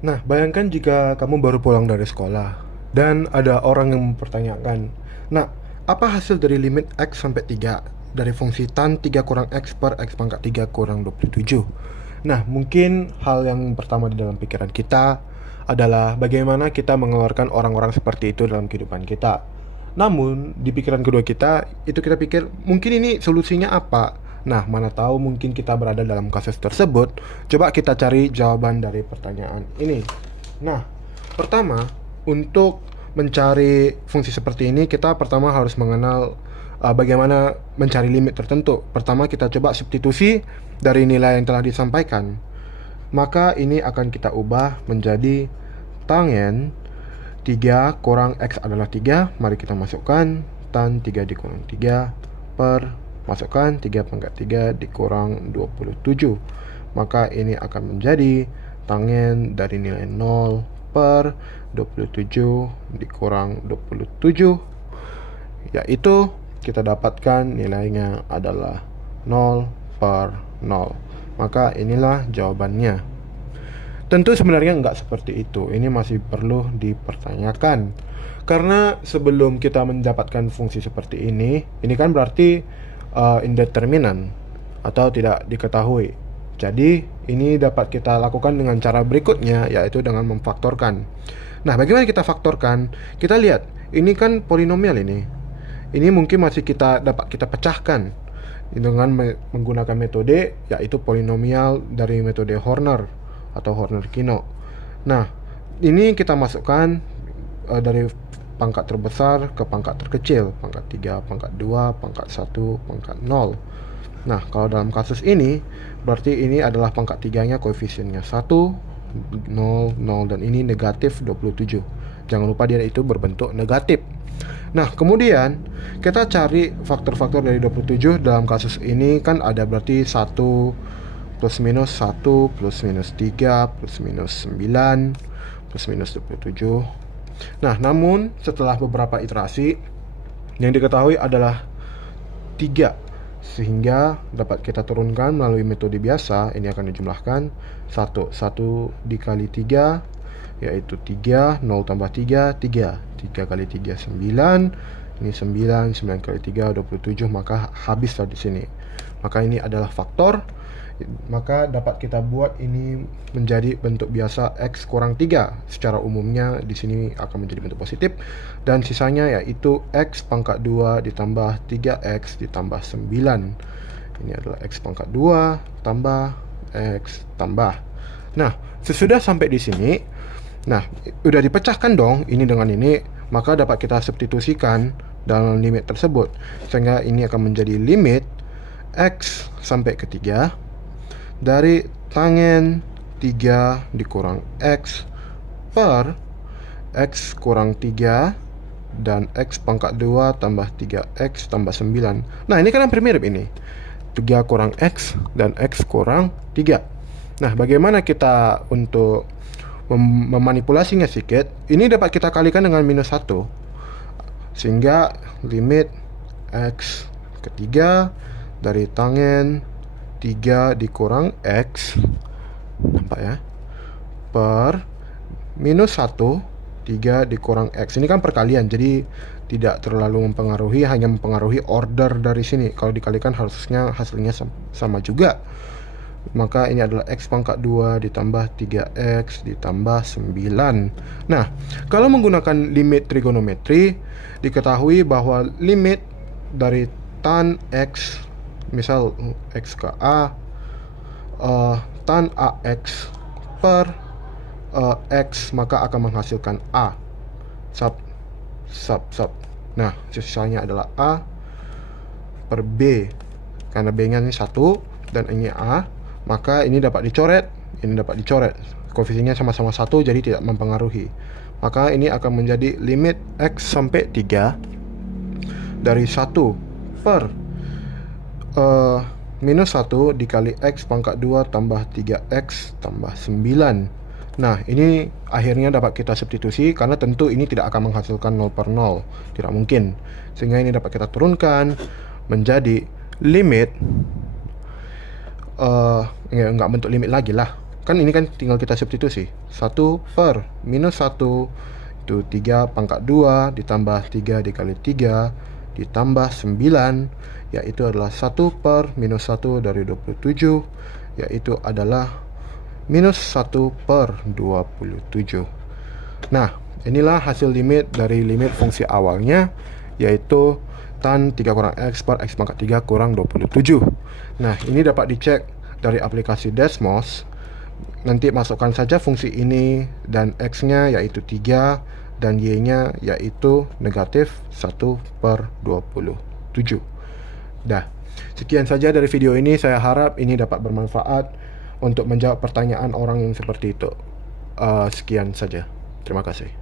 Nah, bayangkan jika kamu baru pulang dari sekolah dan ada orang yang mempertanyakan, "Nah, apa hasil dari limit X sampai 3 dari fungsi tan 3 kurang X per X pangkat 3 kurang 27?" Nah, mungkin hal yang pertama di dalam pikiran kita adalah bagaimana kita mengeluarkan orang-orang seperti itu dalam kehidupan kita. Namun, di pikiran kedua kita, itu kita pikir, mungkin ini solusinya apa? Nah, mana tahu mungkin kita berada dalam kasus tersebut. Coba kita cari jawaban dari pertanyaan ini. Nah, pertama, untuk mencari fungsi seperti ini, kita pertama harus mengenal bagaimana mencari limit tertentu. Pertama, kita coba substitusi dari nilai yang telah disampaikan. Maka ini akan kita ubah menjadi tangen 3 kurang X adalah 3. Mari kita masukkan tan 3 dikurang 3 per masukkan 3 pangkat 3 dikurang 27. Maka ini akan menjadi tangen dari nilai 0 per 27 dikurang 27, yaitu kita dapatkan nilainya adalah 0 per 0. Maka inilah jawabannya. Tentu sebenarnya nggak seperti itu. Ini masih perlu dipertanyakan. Karena sebelum kita mendapatkan fungsi seperti ini kan berarti indeterminan atau tidak diketahui. Jadi ini dapat kita lakukan dengan cara berikutnya, yaitu dengan memfaktorkan. Nah, bagaimana kita faktorkan? Kita lihat, ini kan polinomial ini. Ini mungkin masih dapat kita pecahkan dengan menggunakan metode, yaitu polinomial dari metode Horner atau Horner-Kino. Nah, ini kita masukkan dari pangkat terbesar ke pangkat terkecil, pangkat 3, pangkat 2, pangkat 1, pangkat 0. Nah, kalau dalam kasus ini, berarti ini adalah pangkat 3-nya koefisiennya 1, 0, 0, dan ini negatif 27. Jangan lupa dia itu berbentuk negatif. Nah, kemudian kita cari faktor-faktor dari 27. Dalam kasus ini kan ada berarti 1 plus minus 1 plus minus 3 plus minus 9 plus minus 27. Nah, namun setelah beberapa iterasi yang diketahui adalah 3, sehingga dapat kita turunkan melalui metode biasa. Ini akan dijumlahkan 1 dikali 3, yaitu 3, 0 tambah 3, 3 kali 3, 9. Ini 9 kali 3, 27. Maka habislah di sini. Maka ini adalah faktor. Maka dapat kita buat ini menjadi bentuk biasa X kurang 3. Secara umumnya di sini akan menjadi bentuk positif, dan sisanya yaitu X pangkat 2 ditambah 3X ditambah 9. Ini adalah X pangkat 2 tambah X tambah. Nah, sesudah sampai di sini, nah, udah dipecahkan dong ini dengan ini, maka dapat kita substitusikan dalam limit tersebut, sehingga ini akan menjadi limit X sampai ke 3 dari tangen 3 dikurang X per X kurang 3 dan X pangkat 2 tambah 3X tambah 9. Nah, ini kan hampir mirip ini. 3 kurang X dan X kurang 3. Nah, bagaimana kita untuk memanipulasinya sedikit? Ini dapat kita kalikan dengan minus 1, sehingga limit X ketiga dari tangen 3 dikurang X, nampak ya, per minus 1, 3 dikurang X. Ini kan perkalian, jadi tidak terlalu mempengaruhi, hanya mempengaruhi order dari sini. Kalau dikalikan harusnya hasilnya sama juga. Maka ini adalah X pangkat 2 ditambah 3X ditambah 9. Nah, kalau menggunakan limit trigonometri, diketahui bahwa limit dari tan X, misal X ke A, tan AX per X, maka akan menghasilkan A sub. Nah, sisanya adalah A per B. Karena B nya ini 1 dan ini A, maka ini dapat dicoret, ini dapat dicoret. Koefisiennya sama-sama 1, jadi tidak mempengaruhi. Maka ini akan menjadi limit X sampai 3 dari 1 per minus 1 dikali X pangkat 2 tambah 3X tambah 9. Nah, ini akhirnya dapat kita substitusi, karena tentu ini tidak akan menghasilkan 0 per 0, tidak mungkin. Sehingga ini dapat kita turunkan menjadi limit, nggak bentuk limit lagi lah, Kan ini kan tinggal kita substitusi. 1 per minus 1 itu 3 pangkat 2 ditambah 3 dikali 3 ditambah 9, yaitu adalah 1 per minus 1 dari 27, yaitu adalah minus 1 per 27. Nah, inilah hasil limit dari limit fungsi awalnya, yaitu tan 3 kurang X per X pangkat 3 kurang 27. Nah, ini dapat dicek dari aplikasi Desmos. Nanti masukkan saja fungsi ini dan X-nya yaitu 3 dan Y-nya yaitu negatif 1 per 27. Dah, sekian saja dari video ini. Saya harap ini dapat bermanfaat untuk menjawab pertanyaan orang yang seperti itu. Sekian saja. Terima kasih.